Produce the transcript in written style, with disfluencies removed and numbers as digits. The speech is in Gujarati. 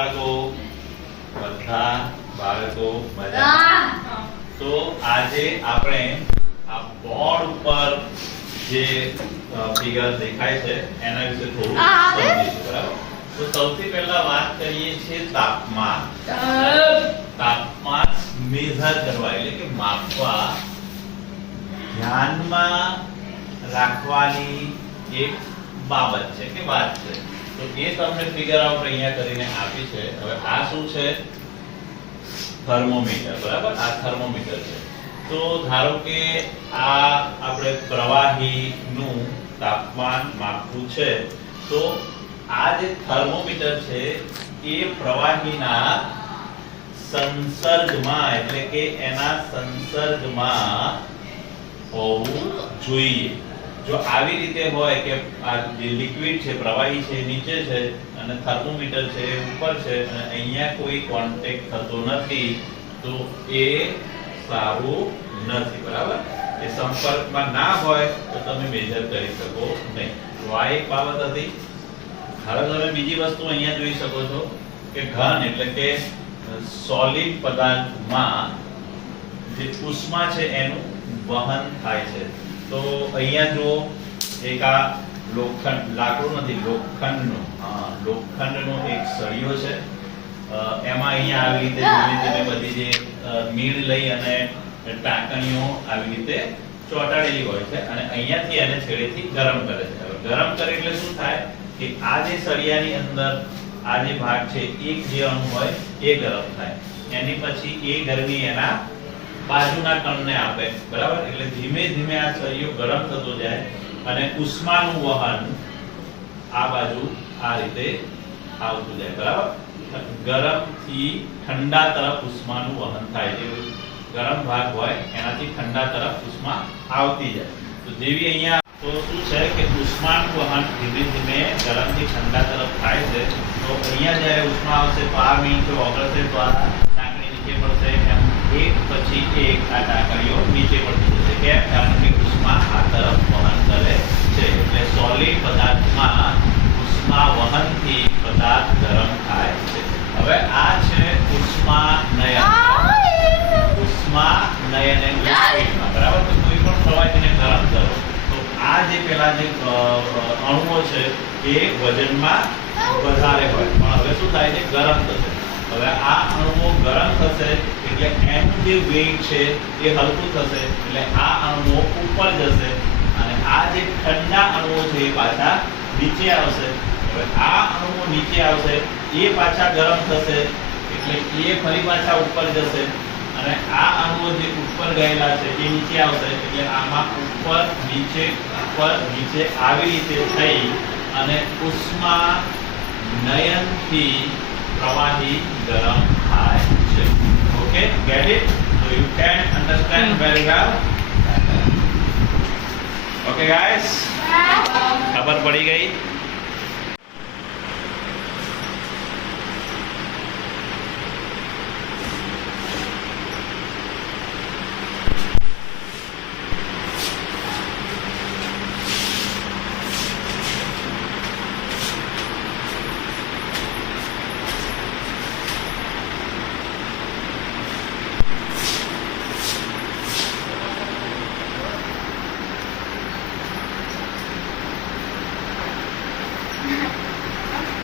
બાળકો મજામાં? તો આજે આપણે આ બોર્ડ ઉપર જે ફિગર દેખાય છે એના વિશે થોડું સમજીશું, બરાબર? તો સૌથી પહેલા વાત કરીએ છીએ તાપમાન. તાપમાન મેઝર કરવા એટલે કે માપવા ધ્યાનમાં રાખવાની એક બાબત છે કે વાત છે. તો એ તમને ફિગર આઉટ અહીંયા કરીને આપી છે. હવે આ શું છે? થર્મોમીટર, બરાબર? આ થર્મોમીટર છે. તો ધારો કે આ આપણે પ્રવાહીનું તાપમાન માપવું છે. તો આ જે થર્મોમીટર છે એ પ્રવાહીના સંસર્ગમાં એટલે કે એના સંસર્ગમાં હોવું જોઈએ. જો આવી રીતે હોય કે આ જે લિક્વિડ છે, પ્રવાહી છે, નીચે છે અને થર્મોમીટર છે ઉપર છે અને અહીંયા કોઈ કોન્ટેક્ટ થતો નથી, તો એ સારું નથી, બરાબર? એ સંપર્કમાં ના હોય તો તમે મેજર કરી શકો નહીં. તો આ એક બાબત હતી. હવે તમે બીજી વસ્તુ અહીંયા જોઈ શકો છો કે ઘન એટલે કે સોલિડ પદાર્થમાં જે ઉષ્મા છે એનું વહન થાય છે. તો અહીંયા જો એક આ લોખંડ, લાકડું નથી, લોખંડનો એક સળિયો છે. એમાં અહીંયા આવી રીતે ધીમે ધીમે બધી જે મીણ લઈ અને ટાંકણીઓ આવી રીતે ચોંટાડેલી હોય છે અને અહીંયાથી એને છેડેથી ગરમ કરે છે. હવે ગરમ કરે એટલે શું થાય કે આ જે સળિયાની અંદર આ જે ભાગ છે એક જે અણુ હોય એ ગરમ થાય. એની પછી એ ગરમી એના બાજુના કણને આપે, બરાબર? એટલે ધીમે ધીમે આ સળિયો ગરમ થતો જાય અને ઉષ્માનું વહન આ બાજુ આ રીતે આવતું જાય, બરાબર? ગરમથી ઠંડા તરફ ઉષ્માનું વહન થાય. જે ગરમ ભાગ હોય એનાથી ઠંડા તરફ ઉષ્મા આવતી જાય. તો જેવી અહીંયા તો શું છે કે ઉષ્માનું વહન ધીમે ધીમે ગરમથી ઠંડા તરફ થાય છે. તો અહીંયા જ્યારે ઉષ્મા આવશે તો આ મીણ જો ઓગળશે તો આ ટાંકણી નીચે પડશે. એમ એક પછી એક આ ટાંકણીઓ નીચે પડતી જશે. કેમ? કારણ કે ઉષ્મા આ તરફ વહન કરે છે. એટલે સોલિડ પદાર્થમાં ઉષ્મા વહનથી પદાર્થ ગરમ થાય છે. હવે આ છે ઉષ્માનયન. ઉષ્માનયન એટલે લિક્વિડમાં, બરાબર? તો કોઈ પણ પ્રવાહીને ગરમ કરો તો આ જે પેલા જે અણુઓ છે એ વજનમાં વધારે હોય, પણ હવે શું થાય છે? ગરમ થશે. હવે આ અણુઓ ગરમ થશે એટલે એનું જે વેઇટ છે એ હલકું થશે. એટલે આ અણુઓ ઉપર જશે અને આ જે ઠંડા અણુઓ છે એ પાછા નીચે આવશે. હવે આ અણુઓ નીચે આવશે, એ પાછા ગરમ થશે એટલે એ ફરી પાછા ઉપર જશે અને આ અણુઓ જે ઉપર ગયેલા છે એ નીચે આવશે. એટલે આમાં ઉપર નીચે આવી રીતે થઈ અને ઉષ્મા નયનથી પ્રવાહી ગરમ થાય છે. Okay, get it? So you can understand very well. Okay guys, ખબર પડી ગઈ?